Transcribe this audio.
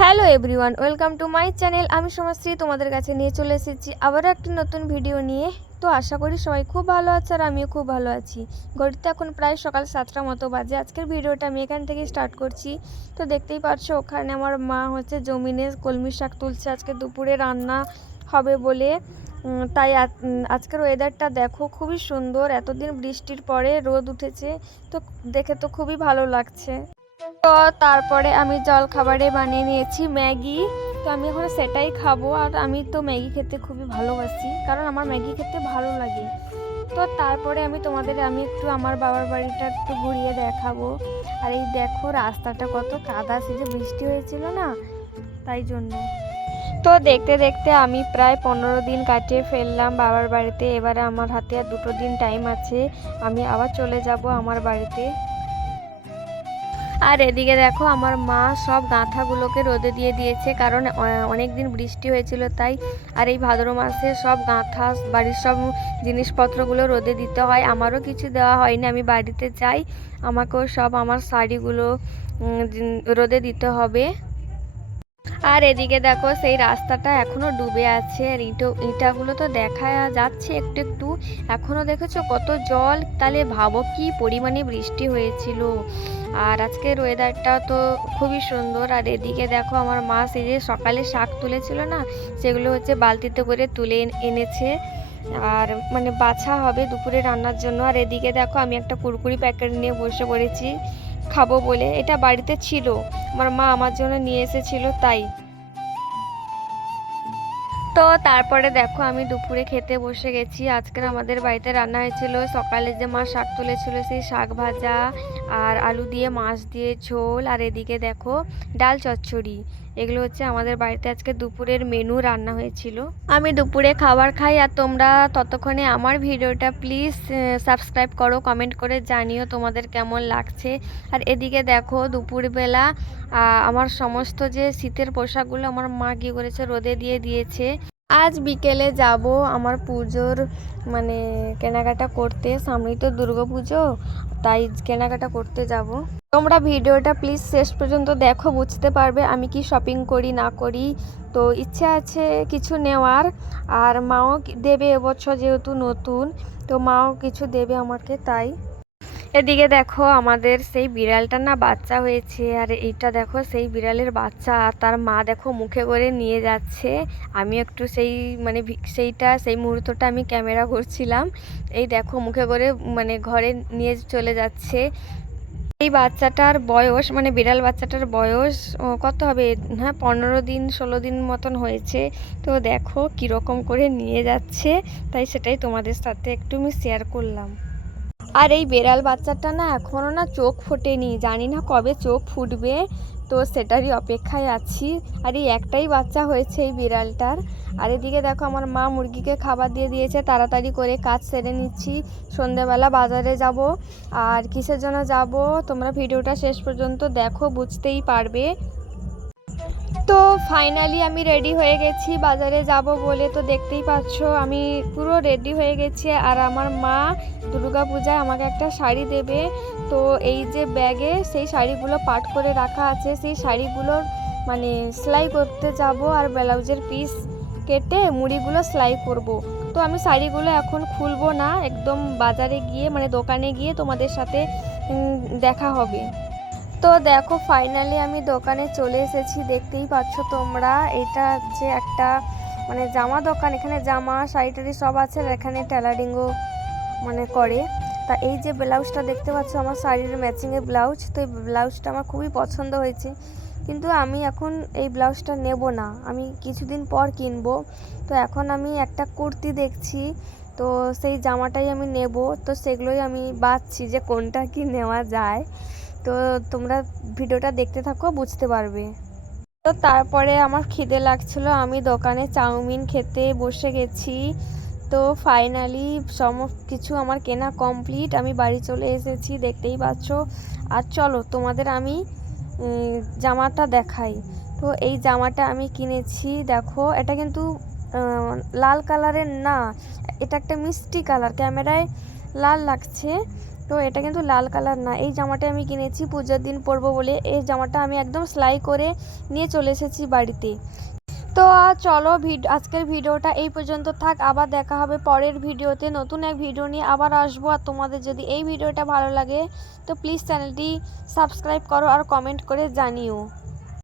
Hello everyone, welcome to my channel. আমি সমাজশ্রী তোমাদের কাছে নিয়ে চলে এসেছি আবারও একটি নতুন ভিডিও নিয়ে। তো আশা করি সবাই খুব ভালো আছে আর আমিও খুব ভালো আছি। ঘড়িতে এখন প্রায় সকাল 7টার মতো বাজে। আজকের ভিডিওটা আমি এখান থেকে স্টার্ট করছি। তো দেখতেই পাচ্ছ ওখানে আমার মা হচ্ছে জমিনে কলমি শাক তুলছে, আজকে দুপুরে রান্না হবে বলে। তাই আজকের ওয়েদারটা দেখো খুবই সুন্দর, এতদিন বৃষ্টির পরে রোদ উঠেছে, তো দেখে তো খুবই ভালো লাগছে। তো তারপরে আমি জল খাবারে বানিয়ে নিয়েছি ম্যাগি। তো আমি এখন সেটাই খাবো। আর আমি তো ম্যাগি খেতে খুবই ভালোবাসি, কারণ আমার ম্যাগি খেতে ভালো লাগে। তো তারপরে আমি একটু আমার বাবার বাড়িটা একটু ঘুরিয়ে দেখাবো। আর এই দেখো রাস্তাটা কত কাদা, সে যে বৃষ্টি হয়েছিল না, তাই জন্য। তো দেখতে দেখতে আমি প্রায় 15 দিন কাটিয়ে ফেললাম বাবার বাড়িতে। এবারে আমার হাতে আর 2 দিন টাইম আছে, আমি আবার চলে যাব আমার বাড়িতে। আর এদিকে দেখো আমার মা সব গাঁথাগুলোকে রোদে দিয়ে দিয়েছে, কারণ অনেক দিন বৃষ্টি হয়েছিল তাই। আর এই ভাদ্র মাসে সব গাঁথা, বাড়ির সব জিনিসপত্রগুলো রোদে দিতে হয়। আমারও কিছু দেওয়া হয়নি, আমি বাড়িতে যাই, আমাকেও সব আমার শাড়িগুলো রোদে দিতে হবে। আর এদিকে দেখো সেই রাস্তাটা এখনো ডুবে আছে, আর ইটাগুলো তো দেখা যাচ্ছে একটু একটু, এখনো দেখেছো কত জল। তাহলে ভাবো কি পরিমাণে বৃষ্টি হয়েছিল। আর আজকের ওয়েদারটা তো খুবই সুন্দর। আর এদিকে দেখো আমার মা সেই যে সকালে শাক তুলেছিল না, সেগুলো হচ্ছে বালতিতে করে তুলে এনেছে, আর মানে বাছা হবে দুপুরে রান্নার জন্য। আর এদিকে দেখো আমি একটা কুরকুরি প্যাকেট নিয়ে বসে পড়েছি খাবো বলে। এটা বাড়িতে ছিল, আমার মা আমার জন্য নিয়ে এসেছিল তাই। তো তারপরে দেখো আমি দুপুরে খেতে বসে গেছি। আজকের আমাদের বাড়িতে রান্না হয়েছিল সকালে যে মা শাক তুলেছিল সেই শাক ভাজা, আর আলু দিয়ে মাছ দিয়ে ঝোল, আর এদিকে দেখো ডাল চচ্চড়ি। এগুলো হচ্ছে আমাদের বাড়িতে আজকে দুপুরের মেনু রান্না হয়েছিল। আমি দুপুরে খাবার খাই, আর তোমরা ততক্ষণে আমার ভিডিওটা প্লিজ সাবস্ক্রাইব করো, কমেন্ট করে জানিও তোমাদের কেমন লাগছে। আর এদিকে দেখো দুপুরবেলা আমার সমস্ত যে শীতের পোশাকগুলো আমার মা কি করেছে রোদে দিয়ে দিয়েছে। আজ বিকেলে যাব আমার পুজোর মানে কেনাকাটা করতে, সামনেই তো দুর্গাপুজো, তাই কেনাকাটা করতে যাব। তোমরা ভিডিওটা প্লিজ শেষ পর্যন্ত দেখো, বুঝতে পারবে আমি কি শপিং করি না করি। তো ইচ্ছে আছে কিছু নেওয়ার, আর মাও দেবে এবছর যেহেতু নতুন, তো মাও কিছু দেবে আমাকে তাই। এদিকে দেখো আমাদের সেই বিড়ালটা না বাচ্চা হয়েছে, আর এইটা দেখো সেই বিড়ালের বাচ্চা, আর তার মা দেখো মুখে করে নিয়ে যাচ্ছে। আমি একটু সেই মানে সেই মুহূর্তটা আমি ক্যামেরা করছিলাম। এই দেখো মুখে করে মানে ঘরে নিয়ে চলে যাচ্ছে। এই বাচ্চাটার বয়স মানে বিড়াল বাচ্চাটার বয়স কত হবে, হ্যাঁ 15 দিন 16 দিন মতন হয়েছে। তো দেখো কীরকম করে নিয়ে যাচ্ছে, তাই সেটাই তোমাদের সাথে একটু আমি শেয়ার করলাম। আর এই বেড়াল বাচ্চাটা না এখনও না চোখ ফোটেনি, জানি না কবে চোখ ফুটবে, তো সেটারই অপেক্ষায় আছি। আর এই একটাই বাচ্চা হয়েছে এই বিড়ালটার। আর এদিকে দেখো আমার মা মুরগিকে খাবার দিয়ে দিয়েছে, তাড়াতাড়ি করে কাজ সেরে নিচ্ছি। সন্ধেবেলা বাজারে যাব, আর কিসের জন্য যাব তোমরা ভিডিওটা শেষ পর্যন্ত দেখো, বুঝতেই পারবে। তো ফাইনালি আমি রেডি হয়ে গেছি বাজারে যাব বলে। তো দেখতেই পাচ্ছ আমি পুরো রেডি হয়ে গেছি। আর আমার মা দুর্গাপূজায় আমাকে একটা শাড়ি দেবে, তো এই যে ব্যাগে সেই শাড়িগুলো পাট করে রাখা আছে, সেই শাড়িগুলোর মানে সেলাই করতে যাব, আর ব্লাউজের পিস কেটে মুড়িগুলো সেলাই করব। তো আমি শাড়িগুলো এখন খুলবো না, একদম বাজারে গিয়ে মানে দোকানে গিয়ে তোমাদের সাথে দেখা হবে। তো দেখো ফাইনালি আমি দোকানে চলে এসেছি, দেখতেই পাচ্ছ তোমরা। এটা হচ্ছে একটা মানে জামা দোকান, এখানে জামা শাড়ি টাড়ি সব আছে, আর এখানে টেলারিংও মানে করে। তা এই যে ব্লাউজটা দেখতে পাচ্ছ আমার শাড়ির ম্যাচিংয়ের ব্লাউজ, তো এই ব্লাউজটা আমার খুবই পছন্দ হয়েছে, কিন্তু আমি এখন এই ব্লাউজটা নেব না, আমি কিছুদিন পর কিনবো। তো এখন আমি একটা কুর্তি দেখছি, তো সেই জামাটাই আমি নেব। তো সেগুলোই আমি বাছছি যে কোনটা কি নেওয়া যায়। তো তোমরা ভিডিওটা দেখতে থাকো, বুঝতে পারবে। তো তারপরে আমার খিদে লাগছিল, আমি দোকানে চাউমিন খেতে বসে গেছি। তো ফাইনালি কিছু আমার কেনা কমপ্লিট, আমি বাড়ি চলে এসেছি দেখতেই পাচ্ছ। আর চলো তোমাদের আমি জামাটা দেখাই। তো এই জামাটা আমি কিনেছি, দেখো এটা কিন্তু লাল কালারের না, এটা একটা মিষ্টি কালার, ক্যামেরায় লাল লাগছে, তো এটা কিন্তু লাল কালার না, এই জামাটা আমি কিনেছি পুজোর দিন পরবো বলে। এই জামাটা আমি একদম সেলাই করে নিয়ে চলে এসেছি বাড়িতে। তো চলো আজকের ভিডিওটা এই পর্যন্ত থাক, আবার দেখা হবে পরের ভিডিওতে। নতুন এক ভিডিও নিয়ে আবার আসবো। আর তোমাদের যদি এই ভিডিওটা ভালো লাগে তো প্লিজ চ্যানেলটি সাবস্ক্রাইব করো আর কমেন্ট করে জানিও।